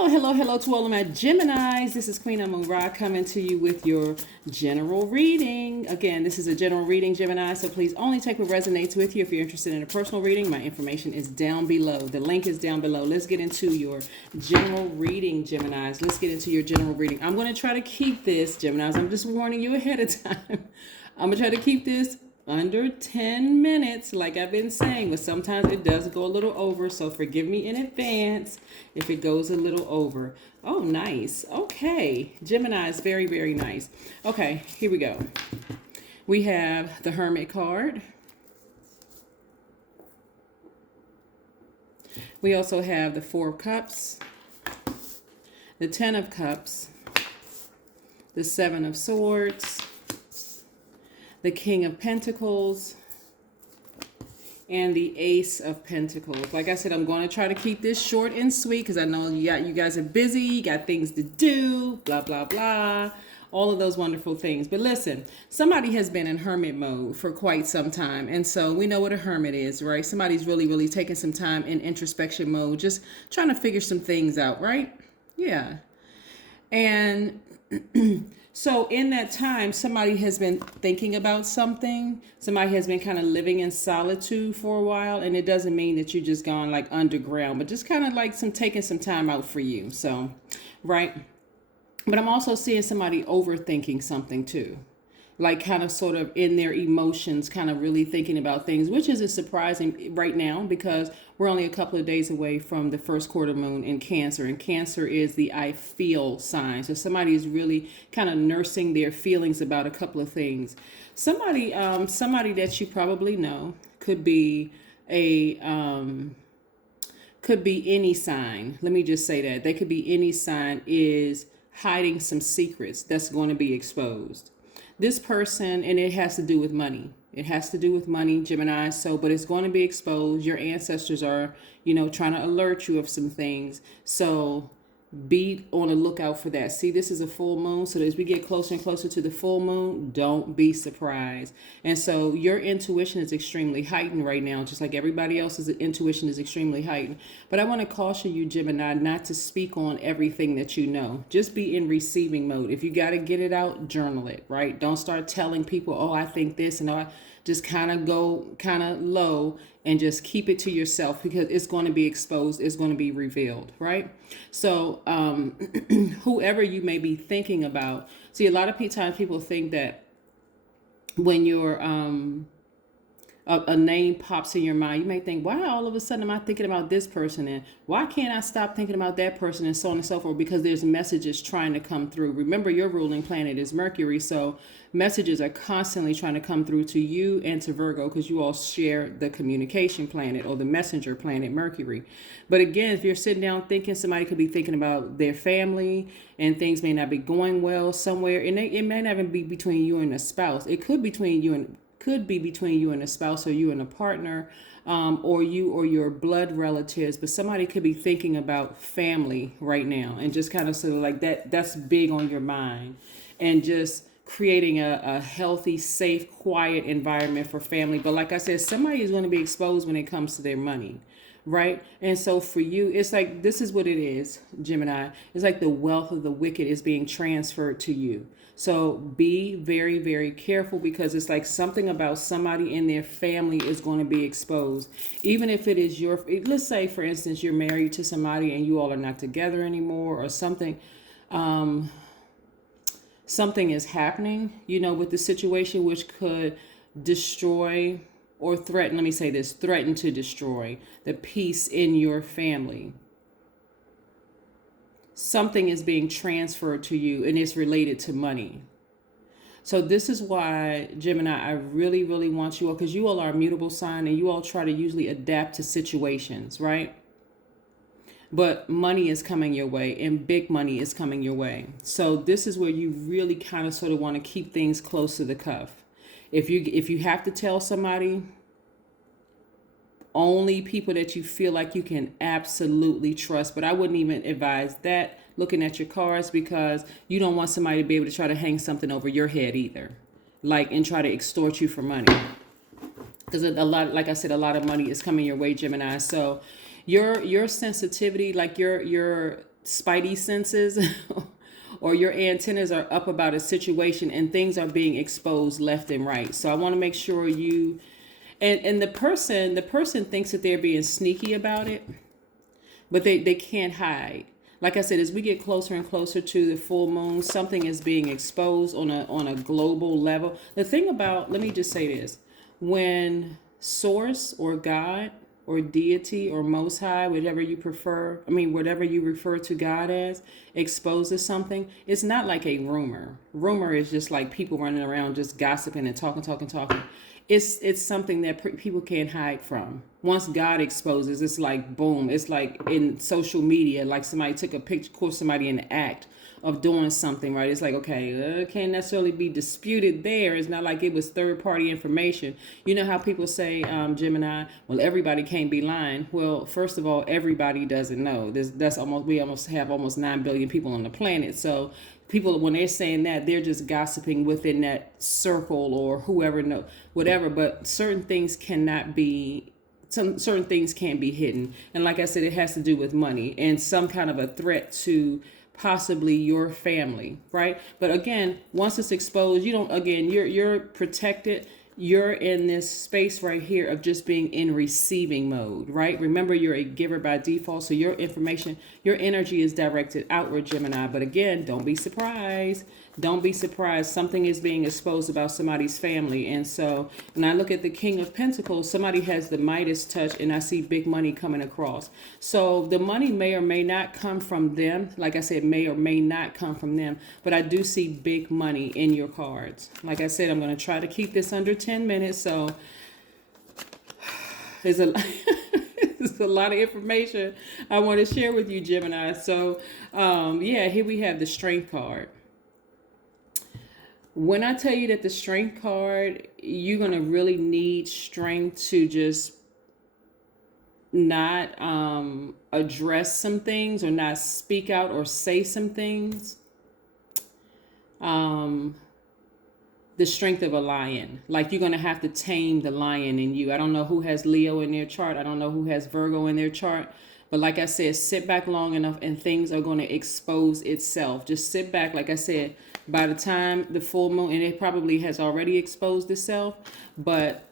Hello to all of my Geminis. This is Queen Amun Ra coming to you with your general reading. Again, this is a general reading, Gemini, so please only take what resonates with you. If you're interested in a personal reading, my information is down below. The link is down below. Let's get into your general reading, Geminis. Let's get into your general reading. I'm going to try to keep this, Geminis. I'm just warning you ahead of time. I'm going to try to keep this under 10 minutes, like I've been saying, but sometimes it does go a little over, so forgive me in advance if it goes a little over. Oh, nice. Okay. Gemini is very, very nice. Okay, here we go. We have the Hermit card. We also have the Four of Cups, the Ten of Cups, the Seven of Swords, the King of Pentacles, and the Ace of Pentacles. Like I said, I'm going to try to keep this short and sweet because I know you guys are busy, you got things to do, blah, blah, blah, all of those wonderful things. But listen, somebody has been in hermit mode for quite some time. And so we know what a hermit is, right? Somebody's really, really taking some time in introspection mode, just trying to figure some things out, right? Yeah. And so in that time, somebody has been thinking about something. Somebody has been kind of living in solitude for a while. And it doesn't mean that you just gone like underground, but just kind of like taking some time out for you. So, right. But I'm also seeing somebody overthinking something too. Like kind of sort of in their emotions, kind of really thinking about things, which is surprising right now because we're only a couple of days away from the first quarter moon in Cancer. And Cancer is the I feel sign. So somebody is really kind of nursing their feelings about a couple of things. Somebody that you probably know could be could be any sign. Let me just say that. They could be any sign is hiding some secrets that's going to be exposed. This person, and it has to do with money. It has to do with money, Gemini. So, but it's going to be exposed. Your ancestors are, trying to alert you of some things. So be on the lookout for that. See, this is a full moon. So as we get closer and closer to the full moon, don't be surprised. And so your intuition is extremely heightened right now, just like everybody else's intuition is extremely heightened. But I want to caution you, Gemini, not to speak on everything that you know. Just be in receiving mode. If you got to get it out, journal it, right? Don't start telling people, oh, I think this and just kind of go kind of low and just keep it to yourself because it's going to be exposed. It's going to be revealed, right? So whoever you may be thinking about, see, a lot of times people think that when you're a name pops in your mind, you may think, why all of a sudden am I thinking about this person? And why can't I stop thinking about that person? And so on and so forth, because there's messages trying to come through. Remember, your ruling planet is Mercury. So messages are constantly trying to come through to you and to Virgo because you all share the communication planet or the messenger planet, Mercury. But again, if you're sitting down thinking, somebody could be thinking about their family and things may not be going well somewhere. And it may not even be between you and a spouse. It could be between you and a spouse or you and a partner, or you or your blood relatives, but somebody could be thinking about family right now and just kind of sort of like that's big on your mind and just creating a healthy, safe, quiet environment for family. But like I said, somebody is going to be exposed when it comes to their money. Right. And so for you, it's like this is what it is, Gemini. It's like the wealth of the wicked is being transferred to you. So be very, very careful because it's like something about somebody in their family is going to be exposed. Even if it is let's say, for instance, you're married to somebody and you all are not together anymore or something. Something is happening, with the situation which could destroy or threaten, let me say this, threaten to destroy the peace in your family. Something is being transferred to you and it's related to money. So this is why, Gemini, I really, really want you all, because you all are a mutable sign and you all try to usually adapt to situations, right? But money is coming your way and big money is coming your way. So this is where you really kind of sort of want to keep things close to the cuff. If you have to tell somebody, only people that you feel like you can absolutely trust. But I wouldn't even advise that looking at your cards because you don't want somebody to be able to try to hang something over your head either, like and try to extort you for money. Because a lot, like I said, a lot of money is coming your way, Gemini. So your sensitivity, like your spidey senses or your antennas are up about a situation and things are being exposed left and right. So I want to make sure you and the person thinks that they're being sneaky about it, but they can't hide. Like I said, as we get closer and closer to the full moon, something is being exposed on a global level. The thing about, let me just say this, when source or God or deity or most high, whatever you prefer, whatever you refer to God as, exposes something, it's not like a rumor. Rumor is just like people running around just gossiping and talking. It's something that people can't hide from. Once God exposes, it's like boom. It's like in social media, like somebody took a picture, caught somebody in the act of doing something, right? It's like, okay, it can't necessarily be disputed there. It's not like it was third party information. You know how people say, Gemini, well, everybody can't be lying. Well, first of all, everybody doesn't know. We almost have almost 9 billion people on the planet. So people, when they're saying that, they're just gossiping within that circle or whoever know whatever. But certain things can't be hidden. And like I said, it has to do with money and some kind of a threat to possibly your family, right? But again, once it's exposed, you're protected. You're in this space right here of just being in receiving mode, right? Remember, you're a giver by default. So your information, your energy is directed outward, Gemini. But again, don't be surprised. Don't be surprised. Something is being exposed about somebody's family. And so when I look at the King of Pentacles, somebody has the Midas touch and I see big money coming across. So the money may or may not come from them. Like I said, may or may not come from them. But I do see big money in your cards. Like I said, I'm going to try to keep this under 10 minutes. So there's a there's a lot of information I want to share with you, Gemini. So here we have the Strength card. When I tell you that the Strength card, you're going to really need strength to just not address some things or not speak out or say some things. The strength of a lion. Like you're going to have to tame the lion in you. I don't know who has Leo in their chart. I don't know who has Virgo in their chart. But like I said, sit back long enough and things are going to expose itself. Just sit back. Like I said, by the time the full moon, and it probably has already exposed itself, but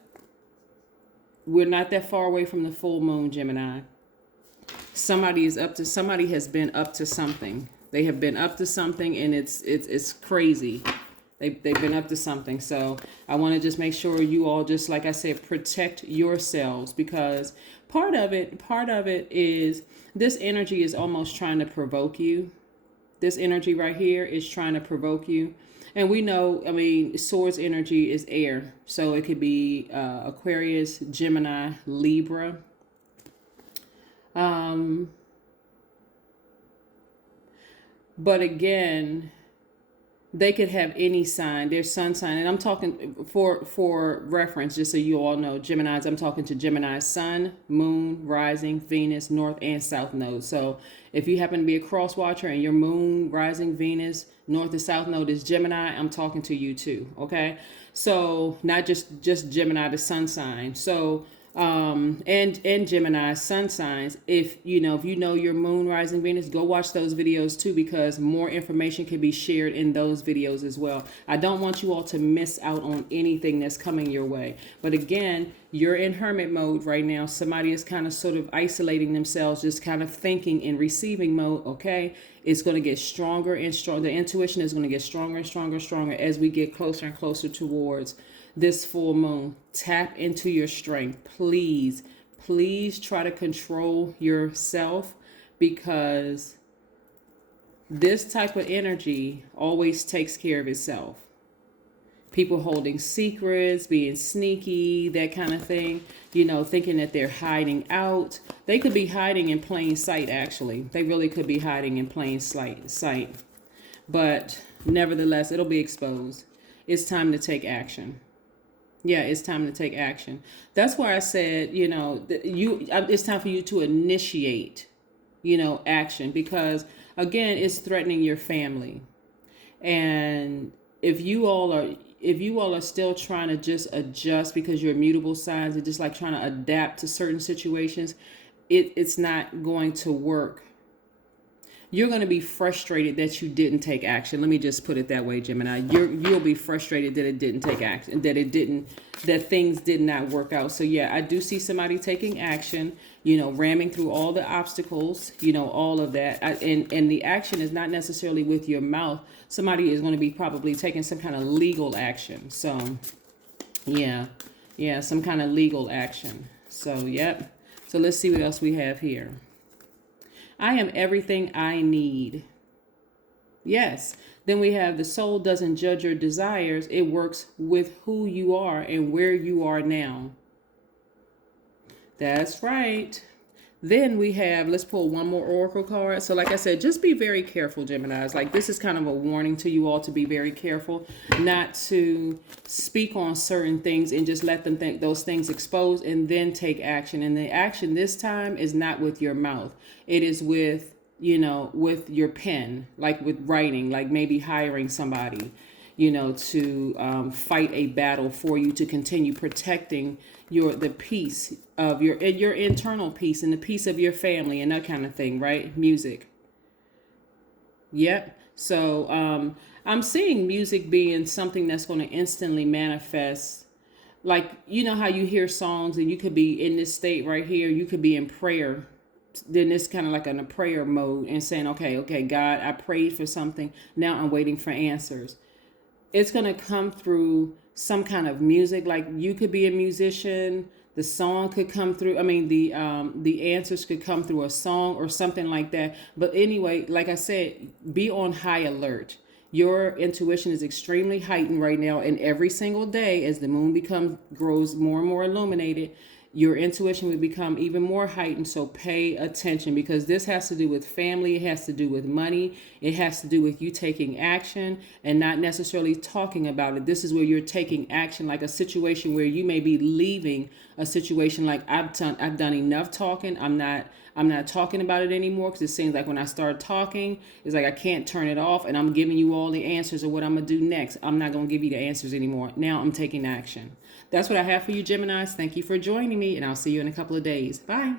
we're not that far away from the full moon, Gemini. Somebody has been up to something. They have been up to something and it's crazy. They've been up to something. So I want to just make sure you all just, like I said, protect yourselves, because part of it is this energy is almost trying to provoke you. This energy right here is trying to provoke you. And we know, Swords energy is air. So it could be Aquarius, Gemini, Libra. But again, they could have any sign, their sun sign. And I'm talking for reference, just so you all know, Geminis, I'm talking to Gemini sun, moon, rising, Venus, north and south node. So if you happen to be a cross watcher and your moon, rising, Venus, north and south node is Gemini, I'm talking to you too. Okay. So not just Gemini, the sun sign. So and Gemini sun signs, if you know your moon, rising, Venus, go watch those videos too, because more information can be shared in those videos as well. I don't want you all to miss out on anything that's coming your way. But again, you're in hermit mode right now. Somebody is kind of sort of isolating themselves, just kind of thinking in receiving mode. Okay. It's going to get stronger and stronger. The intuition is going to get stronger and stronger and stronger as we get closer and closer towards this full moon. Tap into your strength. Please try to control yourself, because this type of energy always takes care of itself. People holding secrets, being sneaky, that kind of thing, thinking that they're hiding out. They could be hiding in plain sight, actually. They really could be hiding in plain sight. But nevertheless, it'll be exposed. It's time to take action. Yeah, it's time to take action. That's why I said, it's time for you to initiate, action, because again, it's threatening your family. And if you all are still trying to just adjust because you're mutable signs and just like trying to adapt to certain situations, it's not going to work. You're going to be frustrated that you didn't take action. Let me just put it that way, Gemini. You'll be frustrated that it didn't take action, that things did not work out. So yeah, I do see somebody taking action, ramming through all the obstacles, all of that. And the action is not necessarily with your mouth. Somebody is going to be probably taking some kind of legal action. So yeah, some kind of legal action. So, yep. So let's see what else we have here. I am everything I need. Yes. Then we have the soul doesn't judge your desires. It works with who you are and where you are now. That's right. Then we have, let's pull one more oracle card. So like I said, just be very careful, Geminis. Like this is kind of a warning to you all to be very careful, not to speak on certain things and just let them think those things expose and then take action. And the action this time is not with your mouth. It is with, with your pen, like with writing, like maybe hiring somebody, to fight a battle for you, to continue protecting the peace of your internal peace and the peace of your family and that kind of thing, right? Music. Yep. So I'm seeing music being something that's going to instantly manifest. Like, how you hear songs and you could be in this state right here. You could be in prayer. Then it's kind of like in a prayer mode and saying, okay, God, I prayed for something. Now I'm waiting for answers. It's going to come through some kind of music. Like you could be a musician. The song could come through. I mean, the answers could come through a song or something like that. But anyway, like I said, be on high alert. Your intuition is extremely heightened right now. And every single day as the moon grows more and more illuminated, your intuition will become even more heightened. So pay attention, because this has to do with family. It has to do with money. It has to do with you taking action and not necessarily talking about it. This is where you're taking action, like a situation where you may be leaving a situation. Like I've done enough talking. I'm not talking about it anymore, because it seems like when I start talking, it's like I can't turn it off, and I'm giving you all the answers of what I'm going to do next. I'm not going to give you the answers anymore. Now I'm taking action. That's what I have for you, Geminis. Thank you for joining me, and I'll see you in a couple of days. Bye.